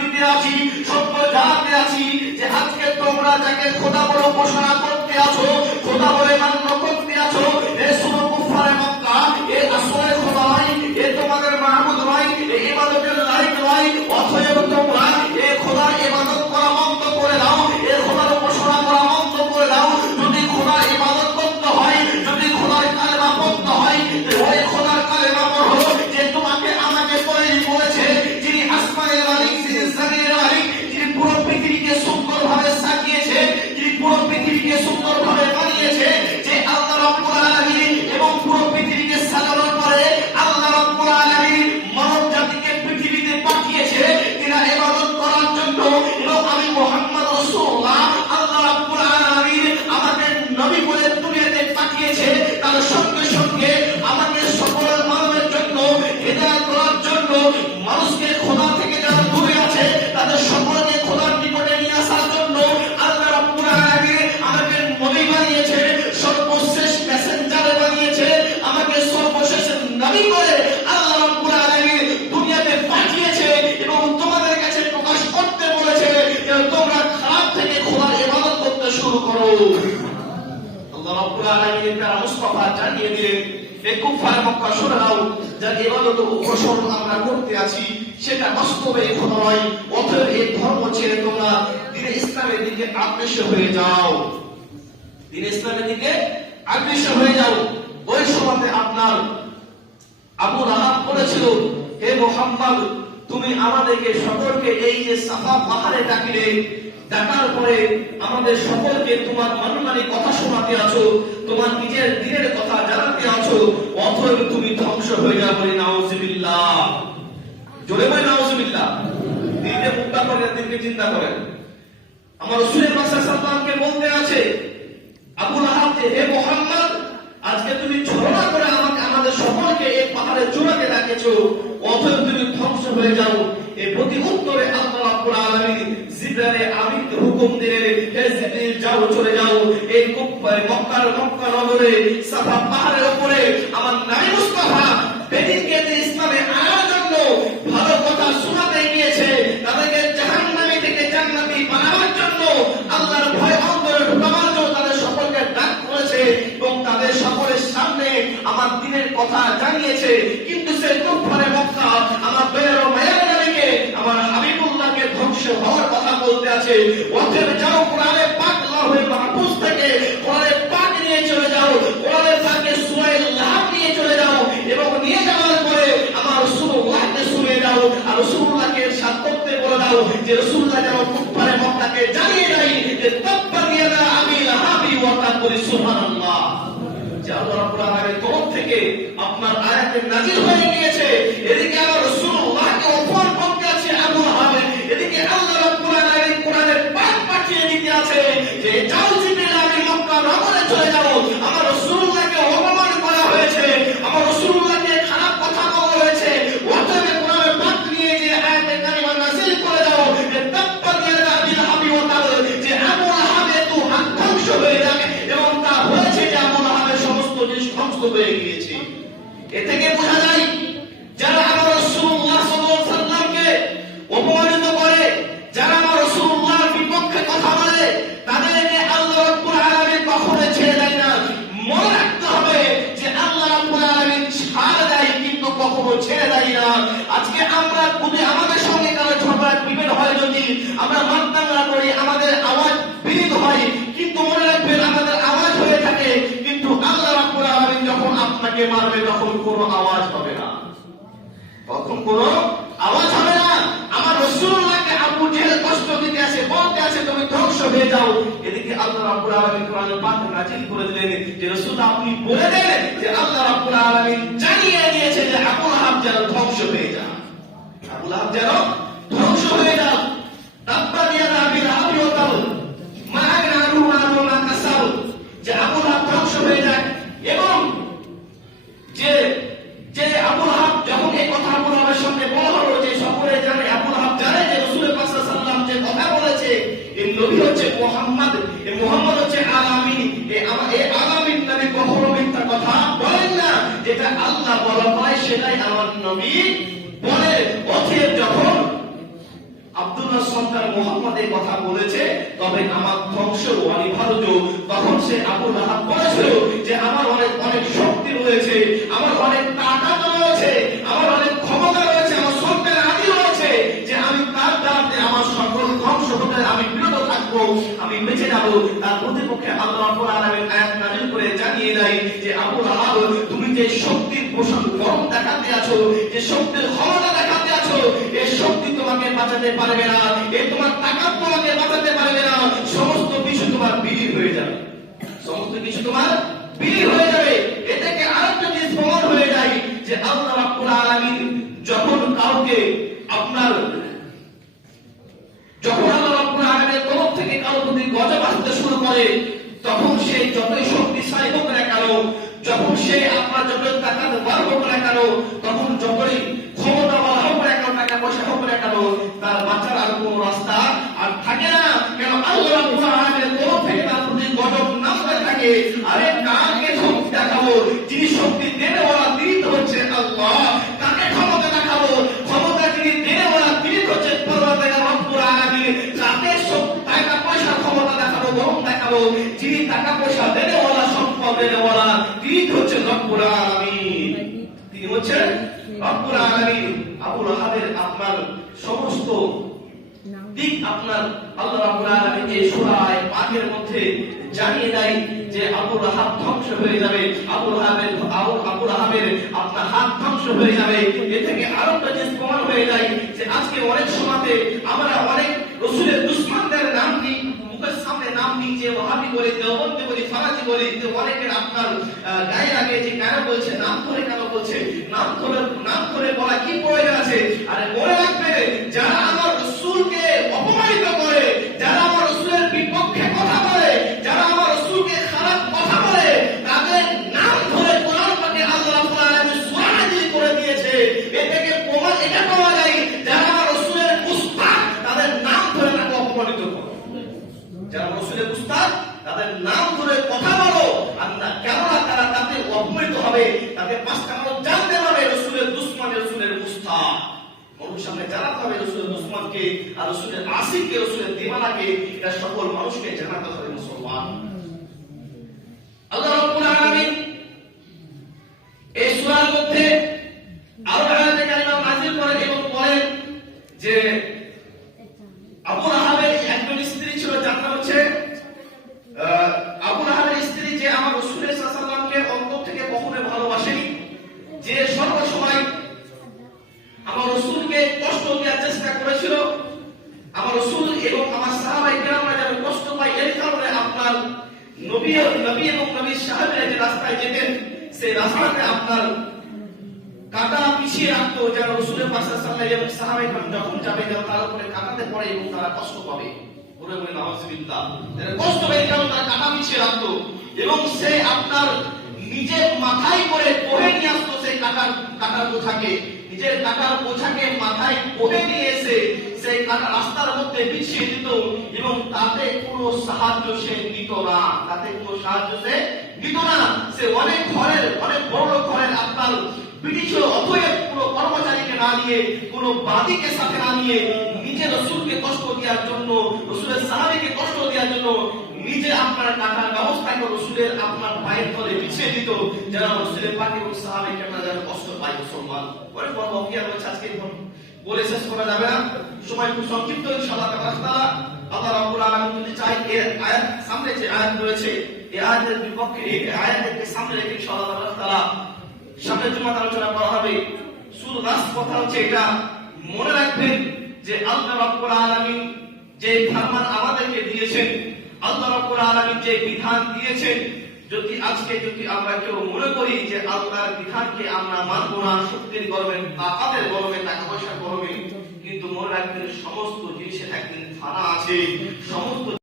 দিতে আছি, সত্য জানাতে আছি যে আজকে তোমরা যাকে খোদা বলে ঘোষণা করতে আছো, খোদা বলে মান্য করতে আছো, এ শুধু কুফারে মক্কা, এ আসলে খোদা নয়, এ তোমাদের মাহবুদ নয়, এ ইবাদতের লায়ক নয়। অতএব তোমরা এ খোদার ইবাদত করা বন্ধ করে দাও, এ খোদার ঘোষণা করা বন্ধ করে দাও। যদি খোদার ইবাদত করতে হয়, যদি খোদার কালেমা পড়তে হয়, ওই খোদার কালেমা পড়ো যে তোমাকে আমাকে তৈরি করেছে, যিনি আসমানের মালিক, যিনি জমিনের মালিক, যিনি পুরো পৃথিবীকে সুন্দরভাবে সাজিয়েছে, যিনি পুরো পৃথিবীকে সুন্দরভাবে বানিয়েছে, যে আল্লাহ রাব্বুল আলামিন এবং পুরো পৃথিবীকে সাজানোর পরে আল্লাহ রাব্বুল আলামিন মানব জাতিকে পৃথিবীতে পাঠিয়েছে তিনার ইবাদত করার জন্য। এবং আমি মুহাম্মদ রাসূলুল্লাহ, আল্লাহ রাব্বুল আলামিন আমাকে নবী বলে দুনিয়াতে পাঠিয়েছে, তার সঙ্গে সঙ্গে আমাকে সকল মানবের জন্য হিদায়াত করার জন্য, মানুষকে খোদা থেকে যারা দূরে আছে তাদের সকলকে খোদার নিকটে নিয়ে আসার জন্য আল্লাহ রাব্বুল আলামিন আমাকে নবী বানিয়েছে, সর্বশেষ মেসেঞ্জার বানিয়েছে, আমাকে সর্বশেষ নবী করে আল্লাহ রাব্বুল আলামিন দুনিয়াতে পাঠিয়েছে এবং তোমাদের কাছে প্রকাশ করতে বলেছে যে তোমরা খারাপ থেকে খোদার ইবাদত করতে শুরু করো। আল্লাহ রাব্বুল আলামিন তার মুস্তাফা জানিয়ে দিলেন, এই কুফার মক্কা শুনে নাও, যার ইবাদত উপসর্গ আমরা করতে আছি সেটা বাস্তবে খোদা নয়। অতএব এই ধর্ম ছেড়ে তোমরা দ্বীনে ইসলামের দিকে অগ্রসর হয়ে যাও, দ্বীনে ইসলামের দিকে অগ্রসর হয়ে যাও। ওই সময় আপনার আবু লাহাব বলেছিল, হে মুহাম্মদ, তুমি আমাদেরকে সকলকে এই যে সাফা পাহাড়ে ডাকিলে, ডাকার পরে আমাদের সকলকে তোমার মানমানি কথা শোনাতে আছো, তোমার নিজের দিনের কথা জানাতে আছো, অতএব তুমি ধ্বংস হয়ে যাবে। নাউজুবিল্লাহ, জোরে বলে নাউজুবিল্লাহ। দিনে মুক্তা করেন, দিনকে চিন্তা করেন। আমার রাসূলের পাক সাল্লাল্লাহু আলাইহি ওয়াসাল্লামকে বলতে আছে আবু লাহাব যে, হে মুহাম্মদ, আজকে তুমি ছলনা করে আমাদের সকলকে এই পাহাড়ের চূড়াতে ডাকেছো, অতএব তুমি ধ্বংস হয়ে যাও। এই প্রতি উত্তরে আল্লাহ রাব্বুল আলামিন জিবরাইলে আমিনকে হুকুম দিলেন, হে জিবরিল, যাও, চলে যাও এই মক্কা নগরে সাফা পাহাড়ের উপরে আমার নবী মুস্তাফা বেদিনকে ইসলামে আনার জন্য ভালো কথা শোনাতে গিয়েছে, তাদেরকে জাহান্নামী থেকে জান্নাতি বানানোর জন্য, আল্লাহর ভয় অন্তরে ঢোকানোর জন্য তাদের সকলকে ডাক করেছে এবং তাদের সকলের সামনে আমার দ্বীনের কথা জানিয়েছে। কিন্তু সে কুফারে মক্কা আমার দয়ার ও মায়ার নবীকে, আমার হাবিবুল্লাহকে ধ্বংস হওয়ার কথা বলতে আছে। অতএব যাও, কোরআনে পাক লাউহে মাহফুজ থেকে কোরআনে পাক নিয়ে চলে যাও, কোরআনে পাকে সূরা লাহব নিয়ে চলে যাও এবং নিয়ে যাওয়ার পরে আমার রাসূলুল্লাহকে শুনিয়ে দাও আর রাসূলুল্লাহকে ইরশাদ করতে বলে দাও যে রাসূলুল্লাহ যেন কুফারে মক্কাকে জানিয়ে দেয় যে তাব্বাত ইয়াদা আবি লাহাবি ওয়া তাব, সুবহানাল্লাহ। যে আল্লাহ রাব্বুল আলামিনের তরফ থেকে আপনার আয়াতে নাযিল হয়ে গিয়েছে। এদিকে আমার রাসূলুল্লাহকে অপমান করতে আছে আবু লাহাব, এদিকে আল্লাহ রাব্বুল আলামিন কোরআনের পাক পাঠিয়ে দিতে আছে যে যাও জিবরিল, আমি মক্কা নগরে চলে যাও। আমার রাসূলুল্লাহকে অপমান করা হয়েছে, আমার রাসূলুল্লাহকে খারাপ কথা বলা হয়েছে, অতএব কোরআনের পাক নিয়ে যে আয়াতে কারিমা নাযিল করে দাও যে তাব্বাত ইয়াদা আবি লাহাবি ওয়া তাব, যে আবু লাহাবের তো হাত ধ্বংস হয়ে যাবে। এবং তা হয়েছে যে আবু লাহাবের সমস্ত জিনিস ধ্বংস হয়ে গিয়েছে। এ থেকে বোঝা যায় যারা আমার রাসূলুল্লাহ সাল্লাল্লাহু আলাইহি ওয়াসাল্লামকে অপমানিত করে, যারা আমার রাসূলুল্লাহর বিপক্ষে কথা বলে, তাদেরকে আল্লাহ রাব্বুল আলামিন কখনো ছেড়ে দেয় না। মনে রাখতে হবে যে আল্লাহ রাব্বুল আলামিন ছাড় দেয় কিন্তু কখনো ছেড়ে দেয় না। আজকে আমরা যদি আমাদের সঙ্গে কারো ঝগড়া বিভেদ হয়, যদি আমরা মানতাঙ্গা করি, আমাদের আওয়াজ বিলীন হয়, কিন্তু মনে রাখবেন আমাদের আওয়াজ হয়ে থাকে, কিন্তু আল্লাহ রাব্বুল আলামিন যখন আপনাকে মারবে তখন কোনো আওয়াজ হবে না, তখন কোনো আওয়াজ হবে না। আমার রাসূলুল্লাহকে আবু জেহেল কষ্ট দিতে আসে, বলতে আসে তুমি ধ্বংস হয়ে যাও। এদিকে আল্লাহ রাব্বুল আলামিন কোরআনের পাক নাযিল করে দিলেন যে রাসূল আপনি বলে দেন যে আল্লাহ রাব্বুল আলামিন জানিয়ে দিয়েছে যে আবু লাহাব যেন ধ্বংস হয়ে যায়, আবু লাহাব যেন ধ্বংস হয়ে যায়। তাব্বাত ইয়াদা আবি লাহাবি ওয়া তাব মা আগনা আনহু মা কাসাব, যে আবু লাহাব ধ্বংস হয়ে যায়। এবং যে আবু লাহাব যখন এই কথা আবু লাহাবের সামনে বলা হলো, যে সকলে জানে, আবু লাহাব জানে যে রাসূলের পাক সাল্লাল্লাহু আলাইহি ওয়াসাল্লাম যে কথা বলেছে, এই নবী হচ্ছে মুহাম্মদ, এই মুহাম্মদ হচ্ছে আলামিন, এই আলামিন নবী কখনো মিথ্যা কথা বলেন না, যেটা আল্লাহ বলা হয় সেটাই আমার নবী বলে। অতএব যখন আব্দুল্লাহ সন্তান মুহাম্মদ এই কথা বলেছে, তবে আমার ধ্বংস অনিবার্য। তখন সে আবু লাহাব বলেছিল যে আমার অনেক অনেক শক্তি রয়েছে, আমার অনেক টাকা রয়েছে, আমার অনেক ক্ষমতা রয়েছে, আমার সন্তান আদি রয়েছে, যে আমি তার দ্বারাতে আমার সকল ধ্বংস হতে আমি বিরত থাকবো, আমি বেঁচে যাবো। তার প্রতিপক্ষে আল্লাহ রাব্বুল আলামিন আয়াত নাযিল করে জানিয়ে দেয় যে আবু লাহাব, তুমি যে শক্তির পোষণ গরম দেখাতে আছো, যে শক্তির ক্ষমতা দেখাতে আছো, এই শক্তি তোমাকে বাঁচাতে পারবে না, এই তোমার টাকা তোমাকে বাঁচাতে পারবে না। সমস্ত কিছু তোমার বিলীন হয়ে যাবে, সমস্ত কিছু তোমার বিলীন হয়ে যাবে। এ থেকে আরেকটা জিনিস প্রমাণ হয়ে যায় যে আল্লাহ রাব্বুল আলামিন যখন কাউকে আপনার যখন আল্লাহ রাব্বুল আলামিনের তরফ থেকে কারো প্রতি গজব আসতে শুরু করে, তখন সে যতই শক্তিশালী হোক না কেন, যখন সে আপনার যতই টাকা বার হোক না কেন, তখন যতই ক্ষমতা বলা হোক না কেন, টাকা পয়সা হোক না কেন, তার বাঁচার আর কোনো রাস্তা আর থাকে না। কেন আল্লাহ রাব্বুল আলামিনের তরফ থেকে তার প্রতি গজব নামতে থাকে। আরে কাকে শক্তি দেখাবো? যিনি শক্তি দেনে ওরা তিনি তো হচ্ছে আল্লাহ। কাকে ক্ষমতা দেখাবো? ক্ষমতা যিনি দেনে ওরা তিনি হচ্ছে পরওয়ারদিগার রব্বুল আলামিন। কাকে টাকা পয়সা ক্ষমতা দেখাবো, গরম দেখাবো? যিনি টাকা পয়সা দেনে ওরা, সম্পদ দেনে ওরা, তিনি হচ্ছে রব্বুল আলামিন। তিনি হচ্ছে রব্বুল আলামিন। আবু লাহাবের আপনার সমস্ত দিক আপনার আল্লাহ রাব্বুল আলামিন এই সূরা পাকের মধ্যে জানিয়ে দেয় যে আবু লাহাব ধ্বংস হয়ে যাবে, আবু লাহাবের আপনার হাত ধ্বংস হয়ে যাবে। এ থেকে আরো একটা জিনিস প্রমাণ হয়ে যায় যে আজকে অনেক সময়তে আমরা অনেক রাসূলের দুশমনদের নাম নিই, মুখের সামনে নাম নিই, যে ওয়াহাবি বলি, দেওবন্দি বলি, ফারাজি বলি, যে অনেকের আপনার গায়ে লাগে যে কেন বলছে, নাম ধরে কেন বলছে, নাম ধরে বলা কি প্রয়োজন আছে? আরে মনে রাখবে, যারা আমার রাসূলকে অপমানিত করে, যারা আমার রাসূলের বিপক্ষে কথা বলে, যারা আমার রাসূলকে খারাপ কথা বলে, তাদের নাম ধরে কোরআন পাকে আল্লাহ রাব্বুল আলামিন সূরা নাযিল করে দিয়েছে। এ থেকে প্রমাণ এটা পাওয়া যায়, যারা আমার রাসূলের উস্তাদ তাদের নাম ধরে তাকে অপমানিত করো, যারা রাসূলের উস্তাদ তাদের নাম ধরে কথা বলো, আর না কেননা তারা তাতে অপমানিত হবে, তাতে পাঁচটা মানুষ জানতে পারবে রাসূলের দুশমন, রাসূলের উস্তাদ। মানুষের সামনে জানাতে হবে রাসূলের দুশমনকে আর রাসূলের আশিককে, রাসূলের দিওয়ানাকে, এটা সকল মানুষকে জানাতে হবে। মুসলমান, আল্লাহ রাব্বুল আলামিন এই সূরার মধ্যে আরো আয়াতে কারিমা নাযিল করেন এবং বলেন যে আবু লাহাবের একজন স্ত্রী ছিল, যার নাম হচ্ছে আবু লাহাবের স্ত্রী, যে আমার রাসূলের সাল্লাল্লাহু আলাইহি ওয়াসাল্লামকে অন্তর থেকে কখনো ভালোবাসেনি, যে সর্বসময় আমার রাসূলকে কষ্ট দেওয়ার চেষ্টা করেছিল। আমার রাসূল এবং আমার সাহাবায়ে কেরামরা যেন কষ্ট পায়, এর কারণে আপনার নবী এবং নবীর সাহাবীরা যে রাস্তায় যেতেন, সেই রাস্তাতে আপনার কাঁটা পিছিয়ে রাখতো, যেন রাসূলের পাশে সাল্লাল্লাহু আলাইহি এবং সাহাবায়ে কেরাম যখন যাবে যেন তার উপরে কাঁটাতে পড়ে এবং তারা কষ্ট পাবে। বলে নাউযুবিল্লাহ, কষ্ট পেয়ে কারণ তারা কাঁটা পিছিয়ে রাখতো এবং সে আপনার নিজের মাথায় করে বহে নিয়ে আসতো সেই কাঁটার বোঝাকে, নিজের কাঁটার বোঝাকে মাথায় বহে নিয়ে এসে সেই কাঁটা রাস্তার মধ্যে বিছিয়ে দিত এবং তাতে কোনো সাহায্য সে নিত না, তাতে কোনো সাহায্য সে নিত না। সে অনেক বড় ঘরের আপনার বিটি ছিল, অতএব কোনো কর্মচারীকে না নিয়ে, কোনো বাদীকে সাথে না নিয়ে, নিজের রাসূলকে কষ্ট দেওয়ার জন্য, রাসূলের সাহাবীকে কষ্ট দেওয়ার জন্য নিজে আপনার কাটার ব্যবস্থা করে রাসূলের আপনার পায়ের তলে বিছিয়ে দিত, যেন রাসূলের পাক এবং সাহাবীকে আমরা যেন কষ্ট পাই। মুসলমান, অনেক বড় ওকিয়া রয়েছে, আজকে বলে শেষ করা যাবে না, সময় খুব সংক্ষিপ্ত। ইনশাআল্লাহ তাআলা আল্লাহ রাব্বুল আলামিন যদি চাই, এর আয়াত সামনে যে আয়াত রয়েছে, এই আয়াতের বিপক্ষে, এই আয়াতকে সামনে রেখে ইনশাআল্লাহ তাআলা সামনের জুমাতে আলোচনা করা হবে। শুধু লাস্ট কথা হচ্ছে এটা মনে রাখবেন যে আল্লাহ রাব্বুল আলামিন যে ফরমান আমাদেরকে দিয়েছেন, আল্লাহ রাব্বুল আলামিন যে বিধান দিয়েছেন, যদি আমরা কেউ মনে করি যে আল্লাহর বিধানকে আমরা মানব না, শক্তির গরমে, তাকাতের গরমে, টাকা পয়সার গরমে, কিন্তু মনে রাখবেন সমস্ত জিনিসের একদিন ফানা আছে, সমস্ত